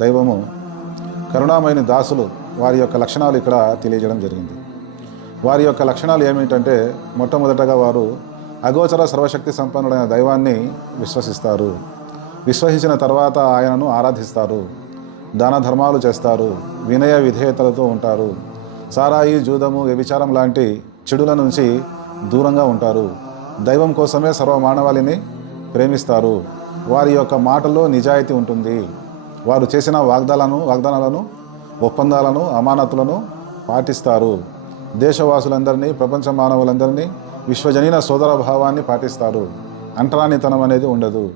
దైవము కరుణామయుని దాసులు వారి యొక్క లక్షణాలు ఇక్కడ తెలియజేయడం జరిగింది. వారి యొక్క లక్షణాలు ఏమిటంటే, మొట్టమొదటగా వారు అగోచర సర్వశక్తి సంపన్నుడైన దైవాన్ని విశ్వసిస్తారు. విశ్వసించిన తర్వాత ఆయనను ఆరాధిస్తారు. దాన ధర్మాలు చేస్తారు. వినయ విధేయతలతో ఉంటారు. సారాయి, జూదము, వ్యభిచారం లాంటి చెడుల నుంచి దూరంగా ఉంటారు. దైవం కోసమే సర్వమానవాళిని ప్రేమిస్తారు. వారి యొక్క మాటల్లో నిజాయితీ ఉంటుంది. వారు చేసిన వాగ్దానాలను, ఒప్పందాలను, అమానతులను పాటిస్తారు. దేశవాసులందరినీ, ప్రపంచ మానవులందరినీ, విశ్వజనీన సోదర భావాన్ని పాటిస్తారు. అంటరానితనం అనేది ఉండదు.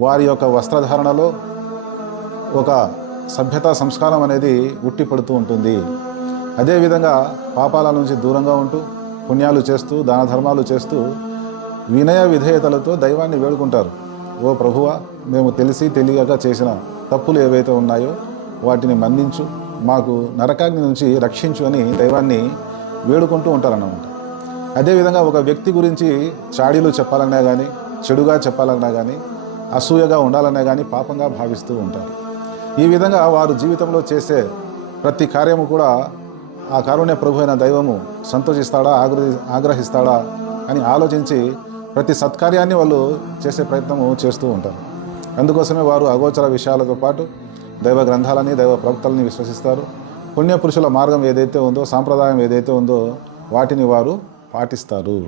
వారి యొక్క వస్త్రధారణలో ఒక సభ్యతా సంస్కారం అనేది ఉట్టిపడుతూ ఉంటుంది. అదేవిధంగా పాపాల నుంచి దూరంగా ఉంటూ పుణ్యాలు చేస్తూ దాన ధర్మాలు చేస్తూ వినయ విధేయతలతో దైవాన్ని వేడుకుంటారు. ఓ ప్రభువా, మేము తెలిసి తెలియక చేసిన తప్పులు ఏవైతే ఉన్నాయో వాటిని మన్నించు, మాకు నరకాగ్ని నుంచి రక్షించు అని దైవాన్ని వేడుకుంటూ ఉంటారన్నమాట. అదేవిధంగా ఒక వ్యక్తి గురించి చాడీలు చెప్పాలన్నా కానీ, చెడుగా చెప్పాలన్నా కానీ, అసూయగా ఉండాలన్నా కానీ పాపంగా భావిస్తూ ఉంటారు. ఈ విధంగా వారు జీవితంలో చేసే ప్రతి కార్యము కూడా ఆ కారుణ్య ప్రభు అయిన దైవము సంతోషిస్తాడా, ఆగ్రహిస్తాడా అని ఆలోచించి ప్రతి సత్కార్యాన్ని వాళ్ళు చేసే ప్రయత్నము చేస్తూ ఉంటారు. అందుకోసమే వారు అగోచర విషయాలతో పాటు దైవ గ్రంథాలని, దైవ ప్రవక్తలని విశ్వసిస్తారు. పుణ్యపురుషుల మార్గం ఏదైతే ఉందో, సాంప్రదాయం ఏదైతే ఉందో వాటిని వారు పాటిస్తారు.